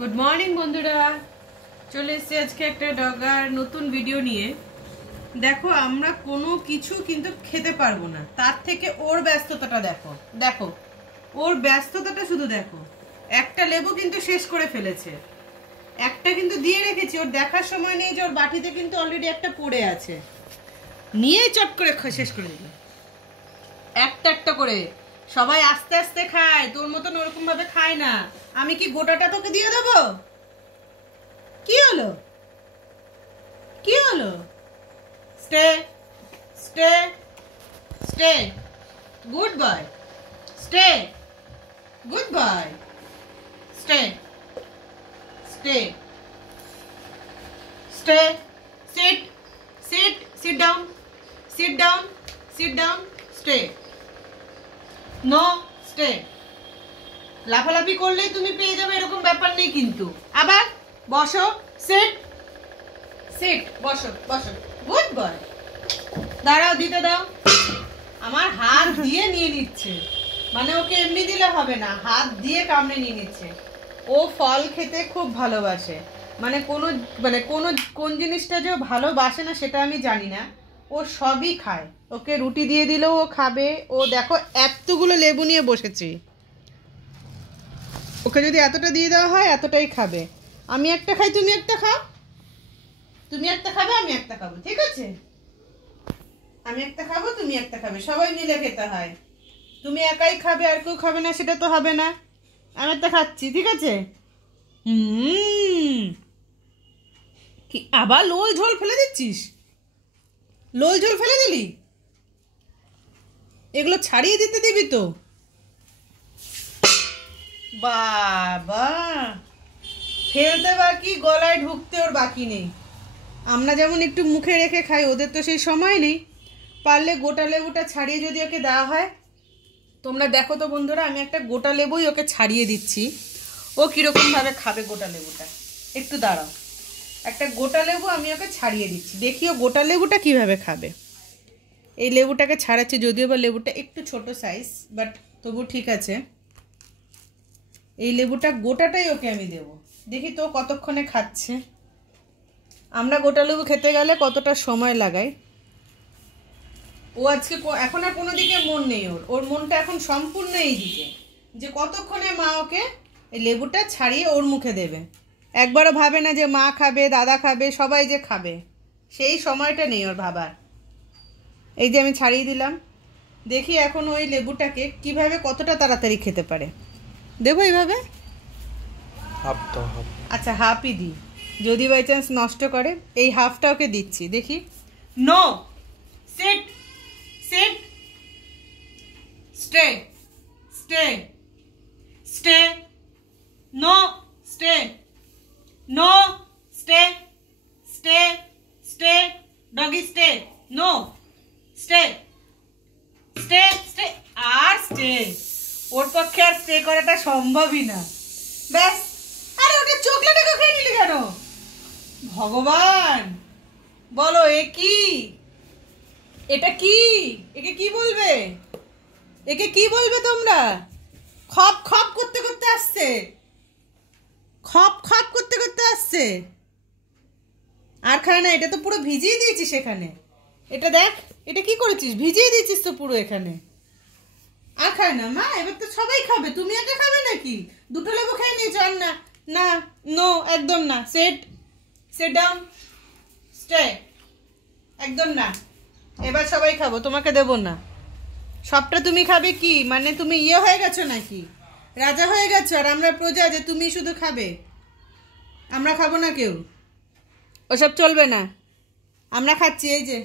Good morning বন্ধুরা, চলে এসেছি আজকে একটা ডগার নতুন ভিডিও নিয়ে। দেখো আমরা কোনো কিছু কিন্তু খেতে পারবো না, তার থেকে ওর ব্যস্ততাটা দেখো। দেখো ওর ব্যস্ততাটা শুধু দেখো। একটা লেবু কিন্তু শেষ করে ফেলেছে, একটা কিন্তু দিয়ে রেখেছি, ওর দেখার সময় নেই যে ওর বাটিতে কিন্তু অলরেডি একটা পড়ে আছে, নিয়ে চট করে শেষ করে দিল একটা একটা করে। সবাই আস্তে আস্তে খায়, তোর মতন ওরকম ভাবে খায় না। আমি কি গোটাটা তোকে দিয়ে দেবো? কি হলো কি হলো? Stay stay stay, good boy, stay, good boy, stay stay stay, sit sit, sit down, sit down, sit down, stay, no stay. লাফালাফি করলেই তুমি পেয়ে যাবে এরকম ব্যাপার নেই কিন্তু। আবার বসো, সিট সিট, বসো বসো, গুড বয়। দাঁড়াও, দিতে দাও। আমার হাত দিয়ে নিয়ে নিচ্ছে, মানে ওকে এমনি দিলে হবে না, হাত দিয়ে কামড়ে নিয়ে নিচ্ছে। ও ফল খেতে খুব ভালোবাসে, মানে কোন জিনিসটা যে ভালোবাসে না সেটা আমি জানি না, ও সবই খায়। ওকে রুটি দিয়ে দিলেও ও খাবে। ও দেখো এতগুলো লেবু নিয়ে বসেছি, ওকে যদি এতটা দিয়ে দেওয়া হয় এতটাই খাবে। আমি একটা খাই, তুমি একটা খাও, তুমি একটা খাবে, আমি একটা খাবো, ঠিক আছে? আমি একটা খাবো, তুমি একটা খাবে, সবাই মিলে খেতে হয়। তুমি একাই খাবে আর কেউ খাবে না সেটা তো হবে না। আমি একটা খাচ্ছি, ঠিক আছে? কি আবার লোল ঝোল ফেলে দিচ্ছিস? লোল ঝোল ফেলে দিলি? এগুলো ছাড়িয়ে দিতে দিবি তো? বাবা, ফেলতে বাকি, গলায় ঢুকতে ওর বাকি নেই। আমরা যেমন একটু মুখে রেখে খাই, ওদের তো সেই সময় নেই। পারলে গোটা লেবুটা ছাড়িয়ে যদি ওকে দেওয়া হয়। তোমরা দেখো তো বন্ধুরা, আমি একটা গোটা লেবুই ওকে ছাড়িয়ে দিচ্ছি, ও কীরকমভাবে খাবে গোটা লেবুটা। একটু দাঁড়াও, একটা গোটা লেবু আমি ওকে ছাড়িয়ে দিচ্ছি, দেখি ও গোটা লেবুটা কীভাবে খাবে। এই লেবুটাকে ছাড়াচ্ছি, যদিও বা লেবুটা একটু ছোট সাইজ, বাট তবু ঠিক আছে। এই লেবুটা গোটাটাই ওকে আমি দেবো, দেখি তো কতক্ষণে খাচ্ছে। আমরা গোটা লেবু খেতে গেলে কতটা সময় লাগাই। ও আজকে এখন আর কোনো দিকে মন নেই, ওর মনটা এখন সম্পূর্ণ এই দিকে, যে কতক্ষণে মা ওকে এই লেবুটা ছাড়িয়ে ওর মুখে দেবে। একবারও ভাবে না যে মা খাবে, দাদা খাবে, সবাই যে খাবে, সেই সময়টা নেই ওর ভাবার। এই যে আমি ছাড়িয়ে দিলাম, দেখি এখন ওই লেবুটাকে কিভাবে কতটা তাড়াতাড়ি খেতে পারে। দেবো এইভাবে? আচ্ছা, হাফই দিই, যদি বাই চান্স নষ্ট করে। এই হাফটা ওকে দিচ্ছি, দেখি। No, sit sit, stay stay stay, no stay, no stay, stay stay, doggy stay, no stay, stay stay, আর স্টে। ওর পক্ষে আর স্টে করাটা সম্ভবই না। ব্যাস। আরে ওটা চকলেটটাকে খেয়ে নিলি কেন? ভগবান, বলো এ কি? এটা কি? একে কি বলবে? একে কি বলবে তোমরা? খপ খপ করতে করতে আসছে, খপ খপ করতে করতে আসছে। আর খায় না, এটা তো পুরো ভিজিয়ে দিয়েছিস এখানে। এটা দেখ, এটা কি করেছিস? ভিজিয়ে দিয়েছিস তো পুরো এখানে। আর খায় না মা, এবার তো সবাই খাবে, তুমি একা খাবে নাকি? দুটো লেবু খেয়ে নিয়েছো আর না? না, নো, একদম না। সেট সেট ডাউন, স্টে, একদম না। এবার সবাই খাবো, তোমাকে দেবো না। সবটা তুমি খাবে কি মানে? তুমি ইয়ে হয়ে গেছো নাকি? রাজা হয়ে গেছো আর আমরা প্রজা, যে তুমি শুধু খাবে, আমরা খাবো না কেউ? ওসব চলবে না, আমরা খাচ্ছি। এই যে